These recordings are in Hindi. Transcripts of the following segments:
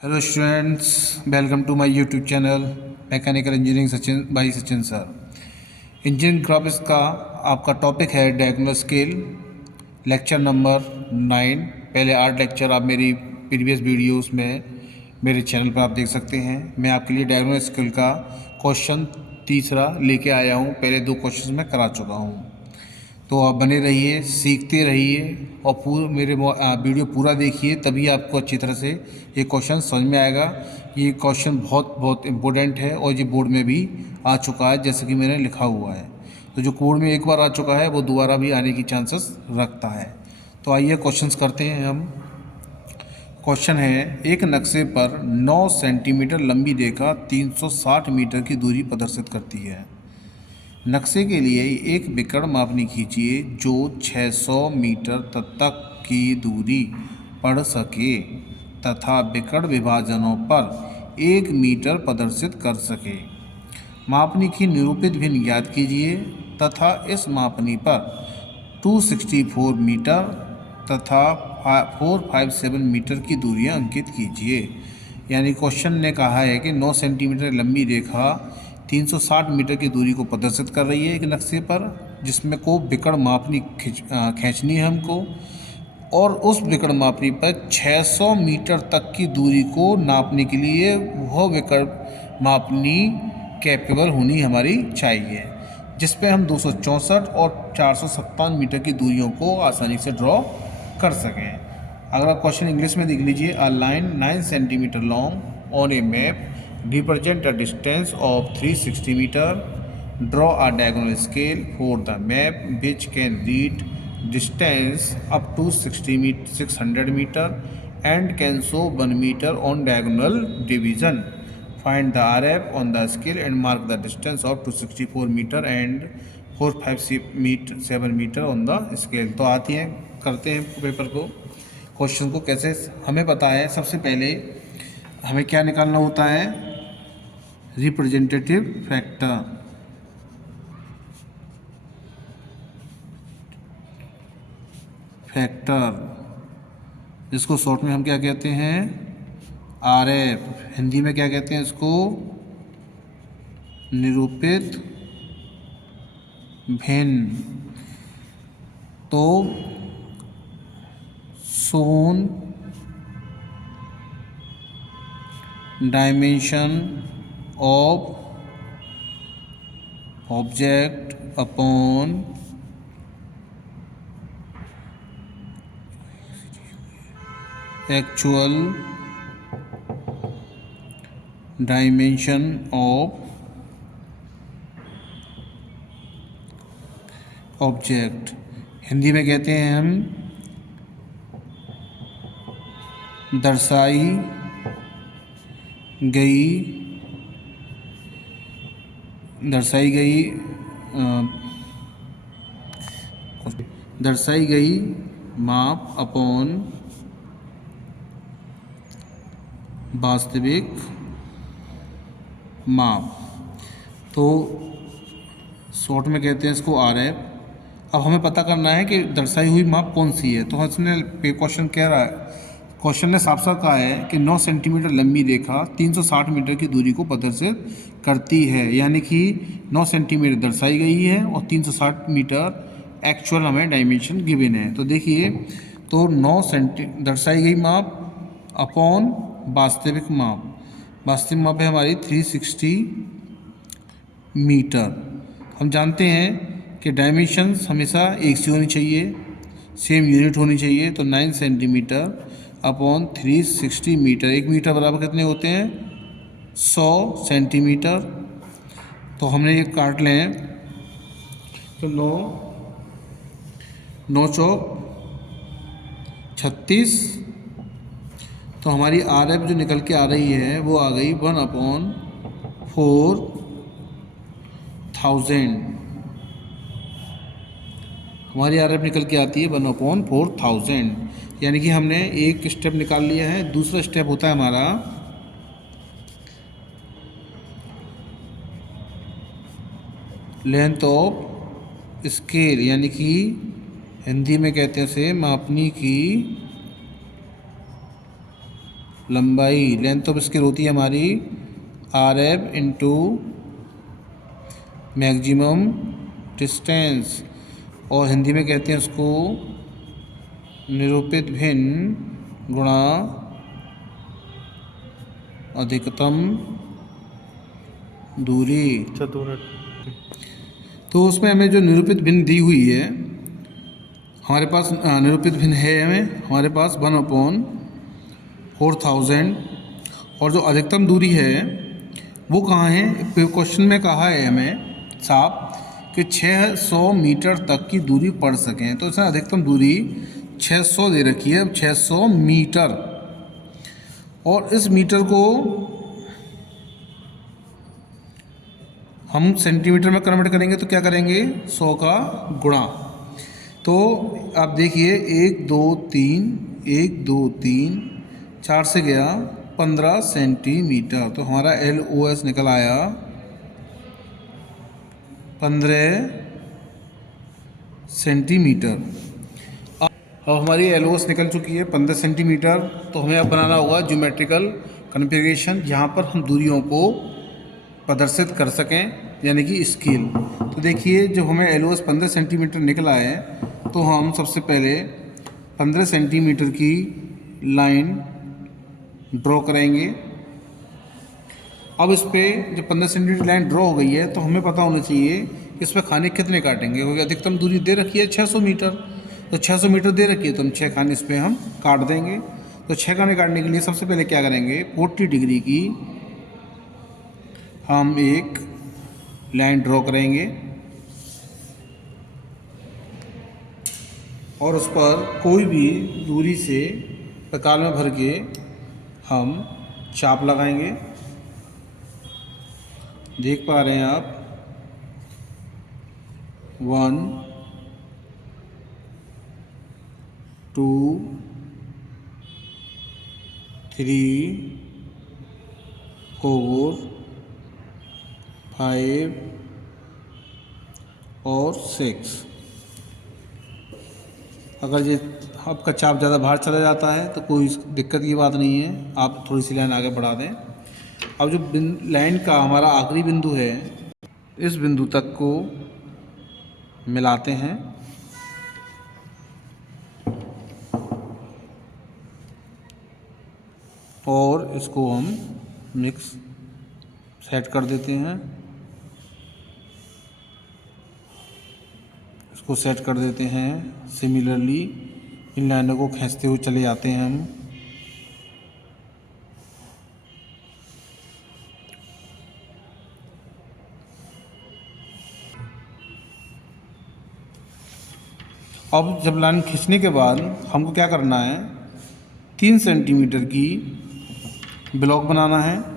Hello students, welcome to my YouTube channel mechanical engineering Sachin sir. Engineering graphics का आपका टॉपिक है डायगोनल स्केल, लेक्चर नंबर 9। पहले 8 लेक्चर आप मेरी प्रीवियस वीडियोस में मेरे चैनल पर आप देख सकते हैं। मैं आपके लिए डायगोनल स्केल का क्वेश्चन तीसरा लेके आया हूँ। पहले 2 क्वेश्चन मैं करा चुका हूँ, तो आप बने रहिए, सीखते रहिए और मेरे वीडियो पूरा देखिए, तभी आपको अच्छी तरह से ये क्वेश्चन समझ में आएगा। ये क्वेश्चन बहुत बहुत इम्पोर्टेंट है और ये बोर्ड में भी आ चुका है, जैसे कि मैंने लिखा हुआ है। तो जो बोर्ड में एक बार आ चुका है वो दोबारा भी आने की चांसेस रखता है। तो आइए क्वेश्चंस करते हैं हम। क्वेश्चन है, एक नक्शे पर 9 सेंटीमीटर लंबी रेखा 360 मीटर की दूरी प्रदर्शित करती है। नक्शे के लिए एक विकर्ण मापनी खींचिए जो 600 मीटर तक की दूरी पढ़ सके तथा विकर्ण विभाजनों पर 1 मीटर प्रदर्शित कर सके। मापनी की निरूपित भिन्न ज्ञात कीजिए तथा इस मापनी पर 264 मीटर तथा 457 मीटर की दूरियां अंकित कीजिए। यानी क्वेश्चन ने कहा है कि 9 सेंटीमीटर लंबी रेखा 360 मीटर की दूरी को प्रदर्शित कर रही है एक नक्शे पर, जिसमें को विकर्ण मापनी खींचनी है हमको, और उस विकर्ण मापनी पर 600 मीटर तक की दूरी को नापने के लिए वह विकर्ण मापनी कैपेबल होनी हमारी चाहिए, जिस पे हम 264 और 457 मीटर की दूरियों को आसानी से ड्रॉ कर सकें। अगर आप क्वेश्चन इंग्लिश में देख लीजिए, a line 9 centimetre long on A map represent a distance of 360 meter. Draw a diagonal scale for the map which can read distance up to 600 meter and can show 1 meter on diagonal division. Find the RF on the scale and mark the distance of 264 meter and 457 meter on the scale. तो आती हैं, करते हैं पेपर को, क्वेश्चन को कैसे हमें पता है। सबसे पहले हमें क्या निकालना होता है, रिप्रेजेंटेटिव फैक्टर इसको शॉर्ट में हम क्या कहते हैं, आरएफ। हिंदी में क्या कहते हैं इसको, निरूपित भिन्न। तो सोन dimension of object upon actual dimension of object. Hindi में कहते हैं हम दर्शाई गई माप अपॉन वास्तविक माप। तो शॉर्ट में कहते हैं इसको आरएफ। अब हमें पता करना है कि दर्शाई हुई माप कौन सी है। तो इसने क्वेश्चन कह रहा है, क्वेश्चन ने साफ साफ कहा है कि 9 सेंटीमीटर लंबी रेखा 360 मीटर की दूरी को प्रदर्शित करती है, यानी कि 9 सेंटीमीटर दर्शाई गई है और 360 मीटर एक्चुअल हमें डायमेंशन गिवन है। तो देखिए, तो 9 दर्शाई गई माप अपॉन वास्तविक माप। वास्तविक माप है हमारी 360 मीटर। हम जानते हैं कि डायमेंशंस हमेशा एक सी होनी चाहिए, सेम यूनिट होनी चाहिए। तो 9 सेंटीमीटर अपॉन 360 मीटर, 1 मीटर बराबर कितने होते हैं, 100 सेंटीमीटर। तो हमने ये काट लें, तो 9 चौक 36। तो हमारी आरएफ जो निकल के आ रही है वो आ गई 1/4000। हमारी आरएफ निकल के आती है 1/4000। यानी कि हमने एक स्टेप निकाल लिया है। दूसरा स्टेप होता है हमारा लेंथ ऑफ स्केल, यानी कि हिंदी में कहते हैं उसे मापनी की लंबाई, लेंथ ऑफ स्केल होती है हमारी R F into maximum distance, और हिंदी में कहते हैं उसको निरूपित भिन्न गुणा अधिकतम दूरी। तो उसमें हमें जो निरूपित भिन्न दी हुई है हमारे पास, निरूपित भिन्न है हमारे पास 1/4000, और जो अधिकतम दूरी है वो कहाँ है? क्वेश्चन में कहा है हमें साफ कि 600 मीटर तक की दूरी पड़ सकें, तो इसमें अधिकतम दूरी 600 दे रखी है, 600 मीटर। और इस मीटर को हम सेंटीमीटर में कन्वर्ट करेंगे तो क्या करेंगे? 100 का गुणा। तो आप देखिए 1 2 3 1 2 3 4 से गया 15 सेंटीमीटर, तो हमारा LOS निकल आया 15 सेंटीमीटर। अब हमारी LOS निकल चुकी है 15 सेंटीमीटर, तो हमें अब बनाना होगा ज्योमेट्रिकल कॉन्फ़िगरेशन जहाँ पर हम दूरियों को प्रदर्शित कर सकें, यानी कि स्केल। तो देखिए जब हमें LOS 15 सेंटीमीटर निकला है तो हम सबसे पहले 15 सेंटीमीटर की लाइन ड्रॉ करेंगे। अब इस पर जब 15 सेंटीमीटर लाइन ड्रॉ हो गई है तो हमें पता होना चाहिए कि इस पर खाने कितने काटेंगे, क्योंकि अधिकतम दूरी दे रखी है 600 मीटर, तो 600 मीटर दे रखी है तो हम 6 खाने इस पर हम काट देंगे। तो 6 खाने काटने के लिए सबसे पहले क्या करेंगे? 40 डिग्री की हम एक लाइन ड्रॉ करेंगे और उस पर कोई भी दूरी से प्रकार में भर के हम चाप लगाएंगे। देख पा रहे हैं आप 1 2 3 4 5 और 6। अगर ये आपका चाप ज़्यादा बाहर चला जाता है तो कोई दिक्कत की बात नहीं है, आप थोड़ी सी लाइन आगे बढ़ा दें। अब जो लाइन का हमारा आखिरी बिंदु है, इस बिंदु तक को मिलाते हैं और इसको हम मिक्स सेट कर देते हैं, इसको सेट कर देते हैं। सिमिलरली इन लाइनों को खींचते हुए चले जाते हैं हम। अब जब लाइन खींचने के बाद हमको क्या करना है? 3 सेंटीमीटर की ब्लॉक बनाना है।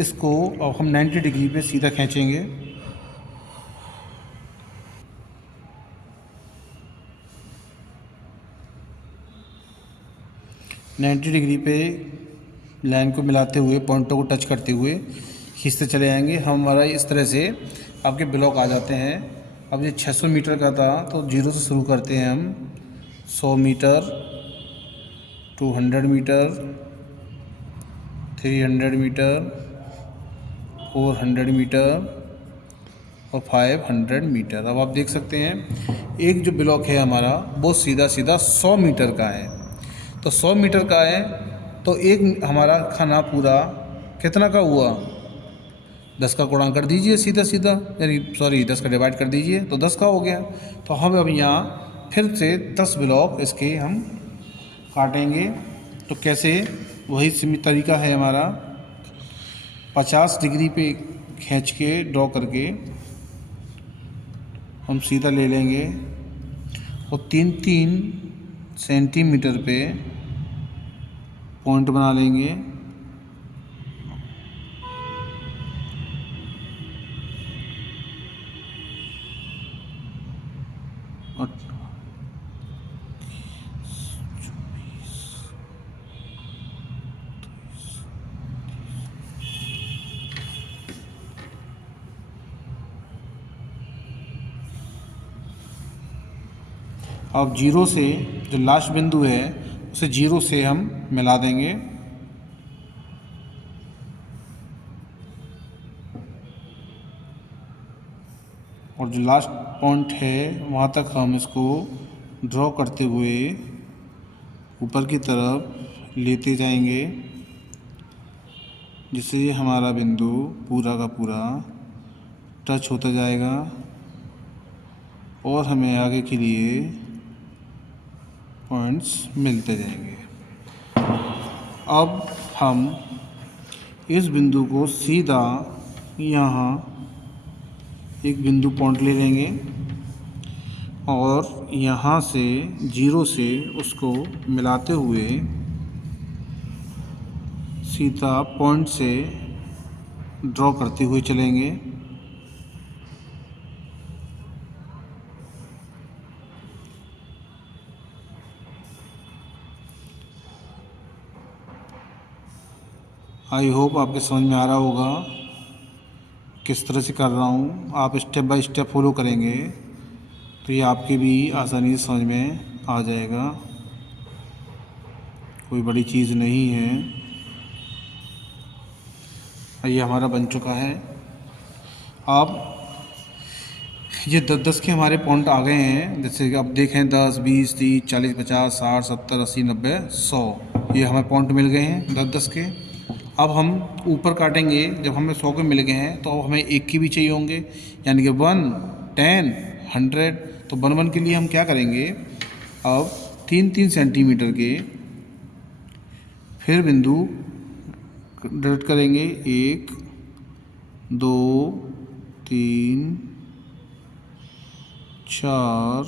इसको अब हम 90 डिग्री पे सीधा खींचेंगे। नाइन्टी डिग्री पे लाइन को मिलाते हुए, पॉइंटों को टच करते हुए खींचते चले जाएंगे। हमारा इस तरह से आपके ब्लॉक आ जाते हैं। अब ये 600 मीटर का था तो 0 से शुरू करते हैं हम। 100 मीटर, 200 मीटर, 300 मीटर, 400 मीटर और 500 मीटर। अब आप देख सकते हैं एक जो ब्लॉक है हमारा वो सीधा सीधा 100 मीटर का है। तो 100 मीटर का है तो एक हमारा खाना पूरा कितना का हुआ? 10 का गुणा कर दीजिए सीधा सीधा, यानी 10 का डिवाइड कर दीजिए तो 10 का हो गया। तो हम अब यहाँ फिर से 10 ब्लॉक इसके हम काटेंगे। तो कैसे? वही सीमित तरीका है हमारा। 50 डिग्री पे खींच के ड्रॉ करके हम सीधा ले लेंगे और 3-3 सेंटीमीटर पे पॉइंट बना लेंगे। अब जीरो से जो लास्ट बिंदु है उसे जीरो से हम मिला देंगे। और जो लास्ट पॉइंट है वहाँ तक हम इसको ड्रॉ करते हुए ऊपर की तरफ लेते जाएंगे, जिससे हमारा बिंदु पूरा का पूरा टच होता जाएगा और हमें आगे के लिए पॉइंट्स मिलते जाएंगे। अब हम इस बिंदु को सीधा यहाँ एक बिंदु पॉइंट ले लेंगे और यहाँ से जीरो से उसको मिलाते हुए सीधा पॉइंट से ड्रॉ करते हुए चलेंगे। आई होप आपके समझ में आ रहा होगा किस तरह से कर रहा हूँ। आप स्टेप बाय स्टेप फॉलो करेंगे तो ये आपके भी आसानी से समझ में आ जाएगा, कोई बड़ी चीज़ नहीं है। ये हमारा बन चुका है। अब ये 10-10 के हमारे पॉइंट आ गए हैं। जैसे कि अब देखें 10, 20, 30, 40, 50, 60, 70, 80, 90, 100 ये हमें पॉइंट मिल गए हैं 10-10 के। अब हम ऊपर काटेंगे। जब हमें 100 के मिल गए हैं तो अब हमें एक के भी चाहिए होंगे, यानी कि 1, 10, 100। तो 1 के लिए हम क्या करेंगे, अब 3-3 सेंटीमीटर के फिर बिंदु डायरेक्ट करेंगे। 1, 2, 3, 4,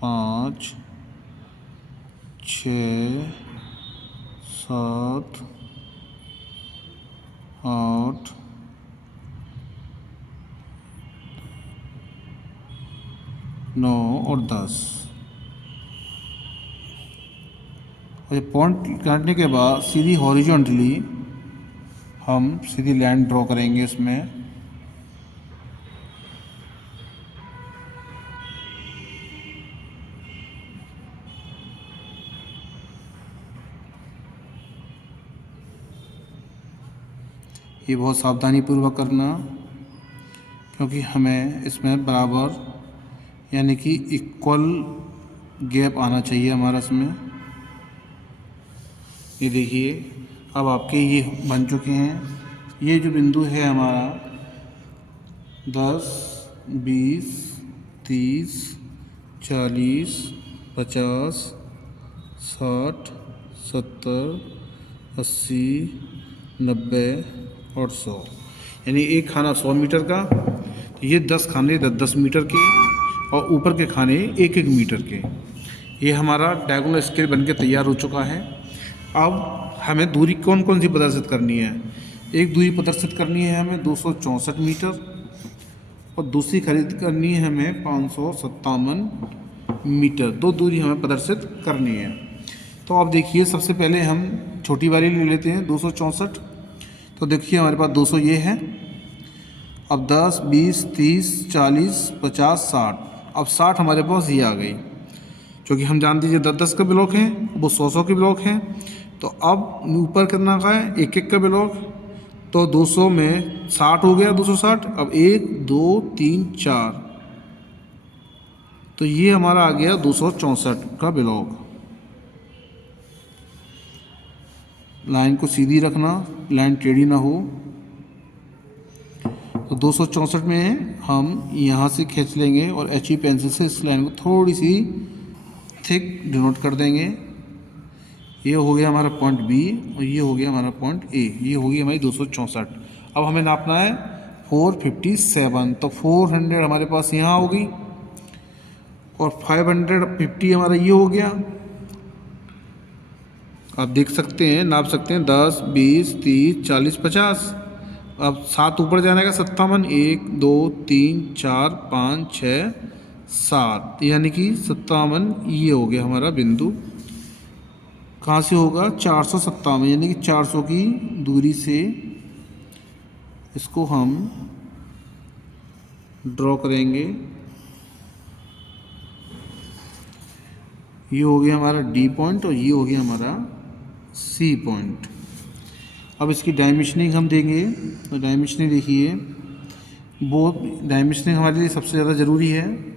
5, 6, 7, 8, 9 और 10। और ये पॉइंट काटने के बाद सीधी हॉरिजॉन्टली हम सीधी लाइन ड्रॉ करेंगे इसमें। ये बहुत सावधानी पूर्वक करना, क्योंकि हमें इसमें बराबर यानी कि इक्वल गैप आना चाहिए हमारा इसमें। ये देखिए अब आपके ये बन चुके हैं। ये जो बिंदु है हमारा 10, 20, 30, 40, 50, 60, 70, 80, 90 और 100, यानी एक खाना 100 मीटर का। तो ये 10 खाने 10-10 मीटर के और ऊपर के खाने 1-1 मीटर के। ये हमारा डायगोनल स्केल बनके तैयार हो चुका है। अब हमें दूरी कौन कौन सी प्रदर्शित करनी है। एक दूरी प्रदर्शित करनी है हमें 264 मीटर और दूसरी खरीद करनी है हमें 557 मीटर। दो दूरी हमें प्रदर्शित करनी है। तो अब देखिए सबसे पहले हम छोटी वाली ले लेते हैं 264। तो देखिए हमारे पास 200 ये है। अब 10, 20, 30, 40, 50, 60। अब 60 हमारे पास ये आ गई, क्योंकि हम जानते हैं 10-10 का ब्लॉक है, वो 100-100 के ब्लॉक हैं। तो अब ऊपर करना का है 1-1 का ब्लॉक। तो 200 में 60 हो गया, 260। अब 1, 2, 3, 4, तो ये हमारा आ गया 264 का ब्लॉक। लाइन को सीधी रखना, लाइन टेढ़ी ना हो। तो 264 में हम यहाँ से खींच लेंगे और HB पेंसिल से इस लाइन को थोड़ी सी थिक डिनोट कर देंगे। ये हो गया हमारा पॉइंट B और ये हो गया हमारा पॉइंट A। ये हो गई हमारी 264। अब हमें नापना है 457। तो 400 हमारे पास यहाँ होगी और 550 हमारा ये हो गया। आप देख सकते हैं, नाप सकते हैं 10, 20, 30, 40, 50। अब 7 ऊपर जाने का 57। 1, 2, 3, 4, 5, 6, 7, यानी कि 57 ये हो गया हमारा बिंदु। कहाँ से होगा, 457, यानी कि 400 की दूरी से इसको हम ड्रॉ करेंगे। ये हो गया हमारा डी पॉइंट और ये हो गया हमारा सी पॉइंट। अब इसकी डायमेंशनिंग हम देंगे, तो डायमेंशनिंग देखिए, वो डायमेंशनिंग हमारे लिए सबसे ज़्यादा ज़रूरी है।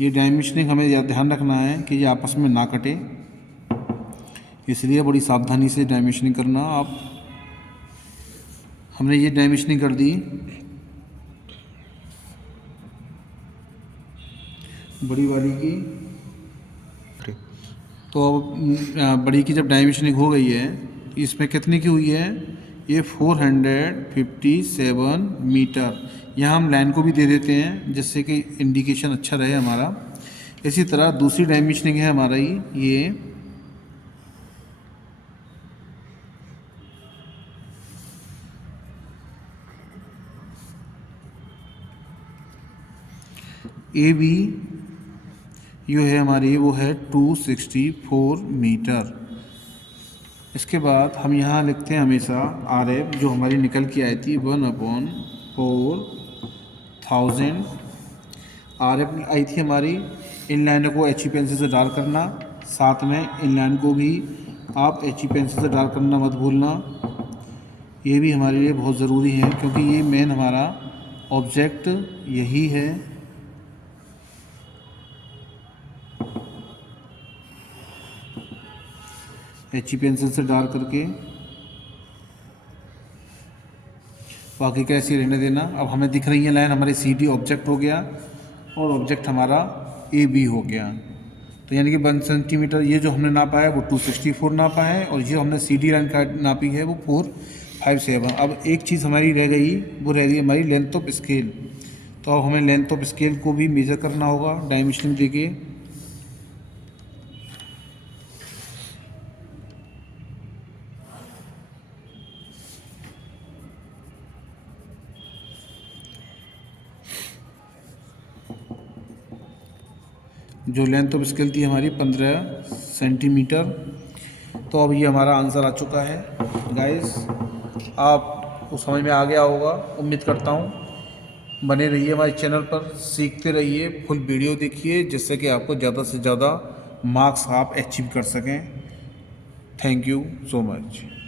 ये डायमेंशनिंग हमें ध्यान रखना है कि ये आपस में ना कटे, इसलिए बड़ी सावधानी से डायमेंशनिंग करना आप। हमने ये डायमेंशनिंग कर दी बड़ी वाली की, तो अब बड़ी की जब डायमेंशनिंग हो गई है, इसमें कितने की हुई है, ये 457 मीटर। यहाँ हम लाइन को भी दे देते हैं जिससे कि इंडिकेशन अच्छा रहे हमारा। इसी तरह दूसरी डायमेंशनिंग है हमारा ये बी जो है हमारी, वो है 264 मीटर। इसके बाद हम यहाँ लिखते हैं हमेशा आर एफ, जो हमारी निकल के आई थी 1/4000। आर एफ आई थी हमारी। इन लाइनों को एच ई पेंसिल से डार्क करना, साथ में इन लाइन को भी आप एच ई पेंसिल से डार्क करना मत भूलना। ये भी हमारे लिए बहुत ज़रूरी है क्योंकि ये मेन हमारा ऑब्जेक्ट यही है। एच ई पेंसिल से डार्क करके बाकी का ऐसे रहने देना। अब हमें दिख रही है लाइन, हमारी सी डी ऑब्जेक्ट हो गया और ऑब्जेक्ट हमारा ए बी हो गया। तो यानी कि 1 सेंटीमीटर ये जो हमने नापा है वो 264 नापा है, और ये हमने सी डी लाइन का नापी है वो 457। अब एक चीज़ हमारी रह गई, वो रह गई हमारी लेंथ ऑफ स्केल। तो अब हमें लेंथ ऑफ स्केल को भी मेज़र करना होगा डायमेंशनिंग देके। जो लेंथ ऑफ स्केल थी हमारी 15 सेंटीमीटर। तो अब ये हमारा आंसर आ चुका है गाइस, आपको समझ में आ गया होगा उम्मीद करता हूँ। बने रहिए हमारे चैनल पर, सीखते रहिए, फुल वीडियो देखिए जिससे कि आपको ज़्यादा से ज़्यादा मार्क्स आप अचीव कर सकें। Thank you so much.